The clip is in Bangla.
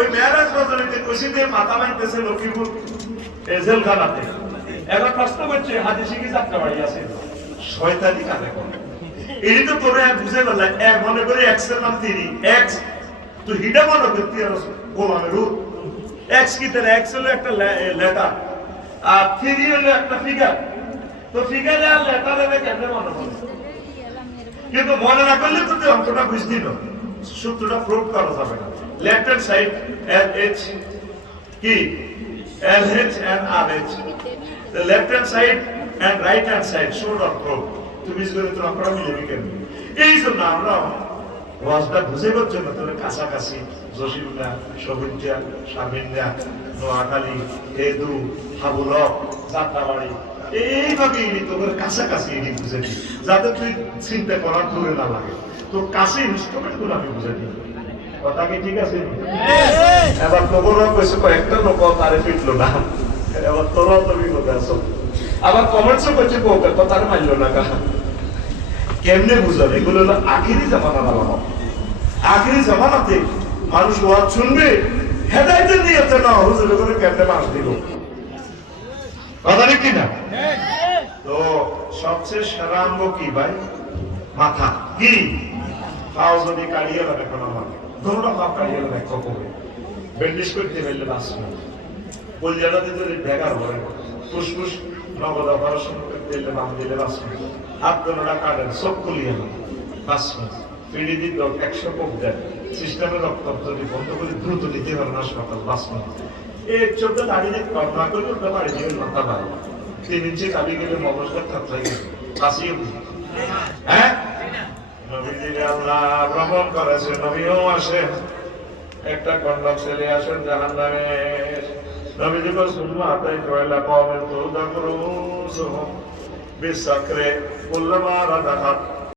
ওই মেয়ারাজ রজনীতে কষিতে মাথা মাইতেছে লক্ষ্মীপুর জেলখানাতে। এবার প্রশ্ন করছে হাদিসি কি যাত্রা বাড়ি আছে? শয়তানি কানে বুঝে গেল, এক মনে এক্স নাম তিনি। এক্স তো মনে করতে আর রূপ। এক্স কি তার এক্স হলো একটা লেটার আর থ্রি হলো একটা ফিগার তো ফিগারে আর লেটারে কেমনে মনে করে কিন্তু মনে না করলে তো তুই অঙ্কটা বুঝতি না। সূত্রটা প্রুভ করা যাবে না। Left hand side L H কি? L H and R H the left hand side and right hand side should or pro তুমি যদি তোর অঙ্কটা মিলে কেন এই জন্য আমরা ওয়াজটা বুঝে করছ না তোর কাছাকাছি জসিমদা সবুজা শামিন্দা নোয়াখালী, হেদু, হাবুলক, যাত্রাবাড়ি এইভাবে তোদের কাছাকাছি ইনি বুঝে যাতে তুই চিন্তা করার দূরে না লাগে। তোর কাছে ইনস্ট্রুমেন্টগুলো আমি বুঝে দিই কথা কি ঠিক আছে? এবার তোরও কইছে কয়েকটা লোক তারে ফিটলো না। এবার তোরও তো বিপদে আছো। আবার কমেন্টসও করছে কোকে কথার মানলো না কা কেমনে বুঝাবে এগুলো হলো আখিরি জামানা বাবা আখিরি জামানাতে মানুষ ওয়াজ শুনবে হেদায়তের নিয়তে না হুজুরে করে কেমনে দিল? কথা ঠিক কিনা? তো সবচেয়ে সেরা অঙ্গ কি ভাই? মাথা। কি? পাও যদি কাড়িয়ে লাগে কোনো আমাকে দোনোটা পাও কাড়িয়ে লাগে কপবে ব্যান্ডেজ করতে পারলে বাঁচবে কলিয়াটাতে যদি বেগার হয়, ফুসফুস নগদ অপারেশন করতে এলে বাম দিলে বাঁচবে হাত দোনোটা কাটেন সব কলিয়ে বাঁচবে পিড়ি দিত একশো কোপ দেয় সিস্টেমে রক্ত যদি বন্ধ করে দ্রুত নিতে পারেন হাসপাতাল বাঁচবে এই চোখে দাঁড়িয়ে কল্পনা করলে ওটা বাড়ি দিয়ে মাথা বাড়ে। তিন ইঞ্চি কালি গেলে মগজটা থাকতে হ্যাঁ? নবীজির আল্লাহ ভ্রমণ করেছে নবীও আসেন একটা কন্ডক ছেলে আসেন জাহান নামে নবীজি সুন্না আতাই কয়লা কওমেন তুদা করুসুহুম বিসাকরে কুল্লামা রাদাহাত